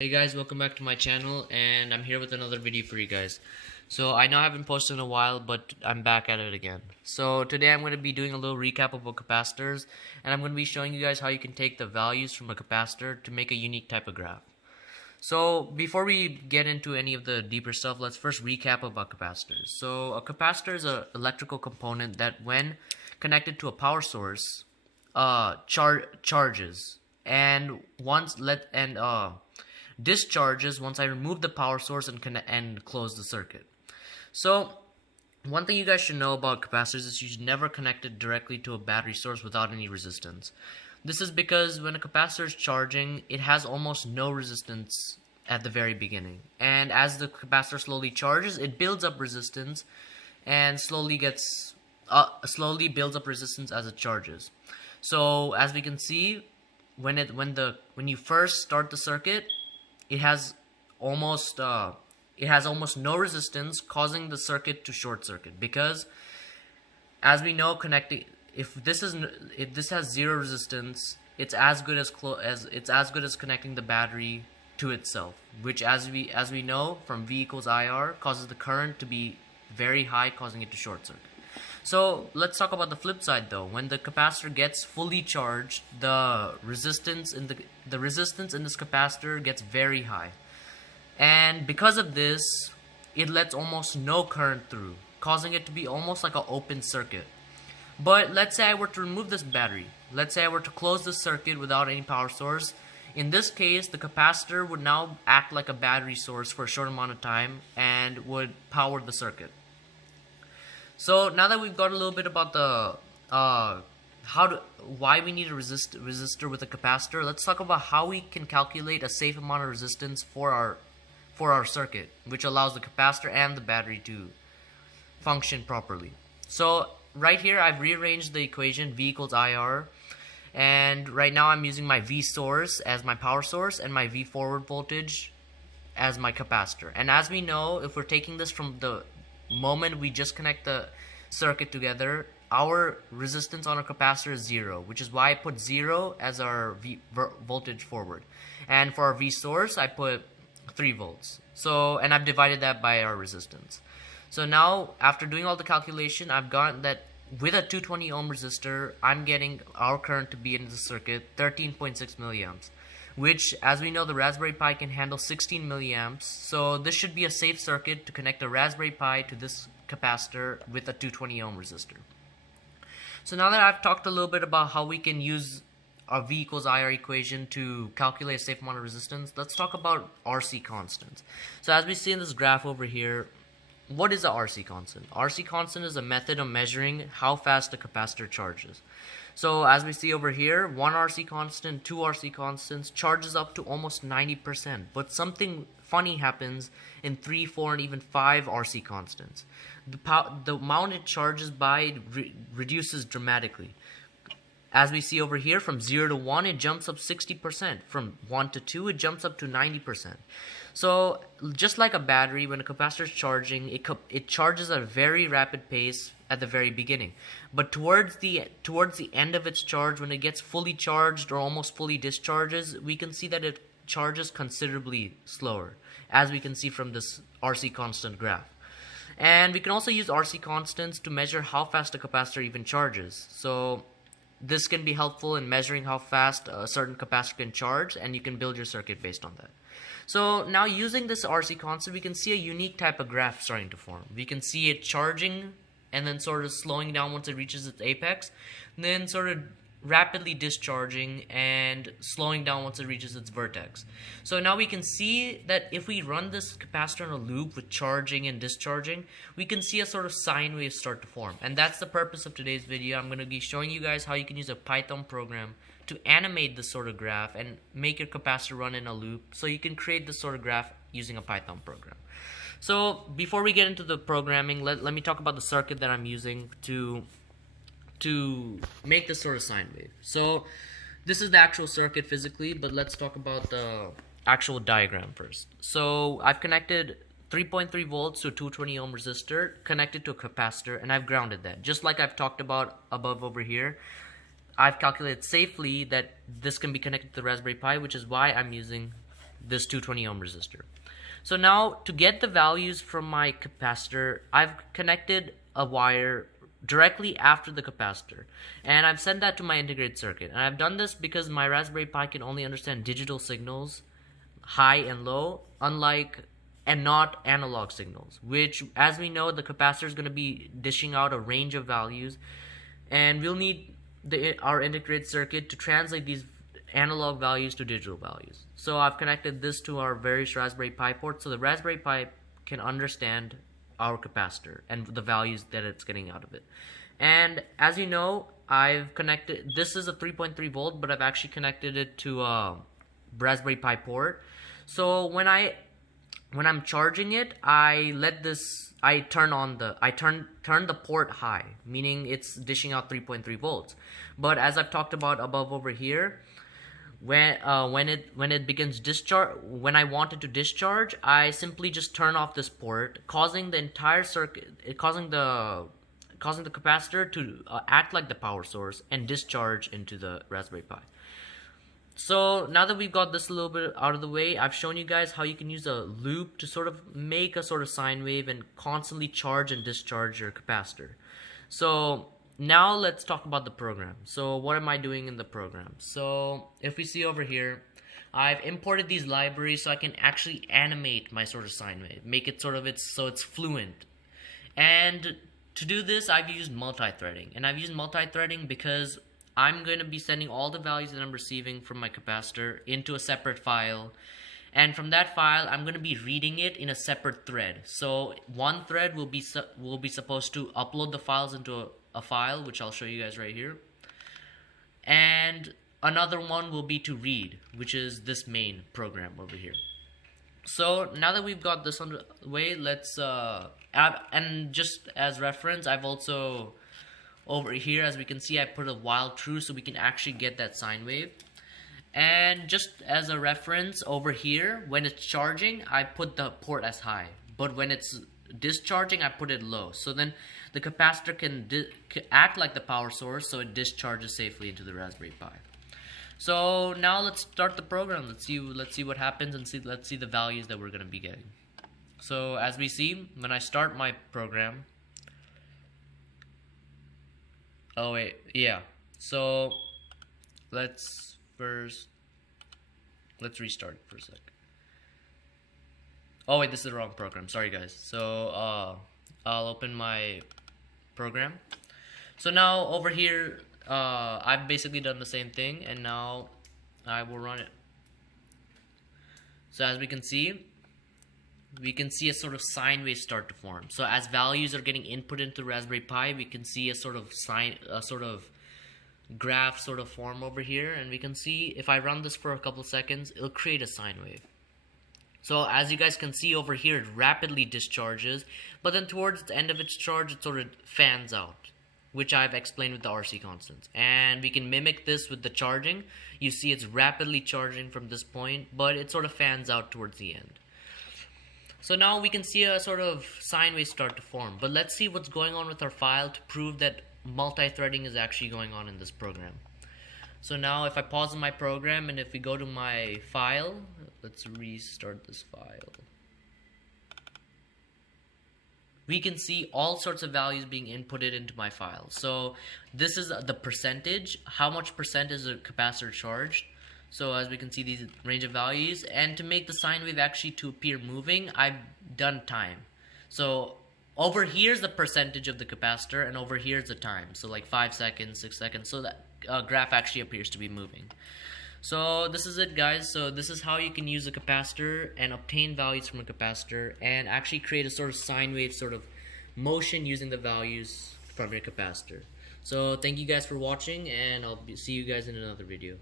Hey guys, welcome back to my channel, and I'm here with another video for you guys. So I know I haven't posted in a while, but I'm back at it again. So today I'm going to be doing a little recap about capacitors, and I'm going to be showing you guys how you can take the values from a capacitor to make a unique type of graph. So before we get into any of the deeper stuff, let's first recap about capacitors. So a capacitor is an electrical component that when connected to a power source, charges, and discharges once I remove the power source and close the circuit. So one thing you guys should know about capacitors is you should never connect it directly to a battery source without any resistance. This is because when a capacitor is charging, it has almost no resistance at the very beginning. And as the capacitor slowly charges, it builds up resistance and slowly builds up resistance as it charges. So as we can see, when you first start the circuit, it has almost no resistance, causing the circuit to short circuit, because as we know, if this has zero resistance, it's as good as connecting the battery to itself, which as we know from V equals IR causes the current to be very high, causing it to short circuit. So let's talk about the flip side though. When the capacitor gets fully charged, the resistance in this capacitor gets very high. And because of this, it lets almost no current through, causing it to be almost like an open circuit. But let's say I were to remove this battery. Let's say I were to close the circuit without any power source. In this case, the capacitor would now act like a battery source for a short amount of time and would power the circuit. So now that we've got a little bit about the why we need a resistor with a capacitor, let's talk about how we can calculate a safe amount of resistance for our circuit, which allows the capacitor and the battery to function properly. So right here I've rearranged the equation V equals IR, and right now I'm using my V source as my power source and my V forward voltage as my capacitor. And as we know, if we're taking this from the moment we just connect the circuit together, our resistance on our capacitor is 0, which is why I put 0 as our voltage forward, and for our V source I put 3 volts. So, and I've divided that by our resistance. So now after doing all the calculation, I've gotten that with a 220 ohm resistor, I'm getting our current to be in the circuit 13.6 milliamps, which, as we know, the Raspberry Pi can handle 16 milliamps. So this should be a safe circuit to connect a Raspberry Pi to this capacitor with a 220 ohm resistor. So now that I've talked a little bit about how we can use our V equals IR equation to calculate a safe amount of resistance, let's talk about RC constants. So as we see in this graph over here, what is a RC constant? RC constant is a method of measuring how fast a capacitor charges. So as we see over here, 1 RC constant, 2 RC constants charges up to almost 90%. But something funny happens in 3, 4, and even 5 RC constants. The amount it charges by reduces dramatically. As we see over here, from 0 to 1, it jumps up 60%. From 1 to 2, it jumps up to 90%. So just like a battery, when a capacitor is charging, it charges at a very rapid pace at the very beginning. But towards the end of its charge, when it gets fully charged or almost fully discharges, we can see that it charges considerably slower, as we can see from this RC constant graph. And we can also use RC constants to measure how fast a capacitor even charges. So this can be helpful in measuring how fast a certain capacitor can charge, and you can build your circuit based on that. So now using this RC constant, we can see a unique type of graph starting to form. We can see it charging and then sort of slowing down once it reaches its apex, and then sort of rapidly discharging and slowing down once it reaches its vertex. So now we can see that if we run this capacitor in a loop with charging and discharging, we can see a sort of sine wave start to form. And that's the purpose of today's video. I'm going to be showing you guys how you can use a Python program to animate this sort of graph and make your capacitor run in a loop, so you can create this sort of graph using a Python program. So before we get into the programming, let me talk about the circuit that I'm using to make this sort of sine wave. So this is the actual circuit physically, but let's talk about the actual diagram first. So I've connected 3.3 volts to a 220 ohm resistor connected to a capacitor, and I've grounded that. Just like I've talked about above over here, I've calculated safely that this can be connected to the Raspberry Pi, which is why I'm using this 220 ohm resistor. So now to get the values from my capacitor, I've connected a wire directly after the capacitor, and I've sent that to my integrated circuit. And I've done this because my Raspberry Pi can only understand digital signals, high and low, and not analog signals, which, as we know, the capacitor is going to be dishing out a range of values, and we'll need our integrated circuit to translate these analog values to digital values. So I've connected this to our various Raspberry Pi ports, so the Raspberry Pi can understand our capacitor and the values that it's getting out of it. And as you know, I've connected, this is a 3.3 volt, but I've actually connected it to a Raspberry Pi port. So when I'm charging it, I turn the port high, meaning it's dishing out 3.3 volts. But as I've talked about above over here, when it begins discharge, when I want it to discharge, I simply just turn off this port, causing the entire circuit, causing the capacitor to act like the power source and discharge into the Raspberry Pi. So now that we've got this a little bit out of the way, I've shown you guys how you can use a loop to sort of make a sort of sine wave and constantly charge and discharge your capacitor. So now let's talk about the program. So what am I doing in the program? So if we see over here, I've imported these libraries so I can actually animate my sort of sine wave, make it sort of so it's fluent. And to do this, I've used multi-threading, and I've used multi-threading because I'm going to be sending all the values that I'm receiving from my capacitor into a separate file, and from that file I'm going to be reading it in a separate thread. So one thread will be supposed to upload the files into a file, which I'll show you guys right here, and another one will be to read, which is this main program over here. So now that we've got this on the way, let's and just as reference, I've also over here, as we can see, I put a while true so we can actually get that sine wave. And just as a reference, over here, when it's charging, I put the port as high, but when it's discharging, I put it low. So then the capacitor can act like the power source, so it discharges safely into the Raspberry Pi. So now let's start the program. Let's see what happens, and let's see the values that we're going to be getting. So as we see, when I start my program, oh wait, yeah. So let's restart for a sec. Oh wait, this is the wrong program. Sorry guys. So I'll open my program. So now over here, I've basically done the same thing, and now I will run it. So as we can see a sort of sine wave start to form. So as values are getting input into Raspberry Pi, we can see a sort of graph sort of form over here, and we can see if I run this for a couple seconds, it'll create a sine wave. So as you guys can see over here, it rapidly discharges, but then towards the end of its charge, it sort of fans out, which I've explained with the RC constants. And we can mimic this with the charging. You see it's rapidly charging from this point, but it sort of fans out towards the end. So now we can see a sort of sine wave start to form, but let's see what's going on with our file to prove that multi-threading is actually going on in this program. So now if I pause my program, and if we go to my file, let's restart this file. We can see all sorts of values being inputted into my file. So this is the percentage, how much percent is the capacitor charged. So as we can see, these range of values, and to make the sine wave actually to appear moving, I've done time. So over here's the percentage of the capacitor, and over here's the time. So like 5 seconds, 6 seconds, so that graph actually appears to be moving. So this is it guys. So this is how you can use a capacitor and obtain values from a capacitor and actually create a sort of sine wave sort of motion using the values from your capacitor. So thank you guys for watching, and I'll see you guys in another video.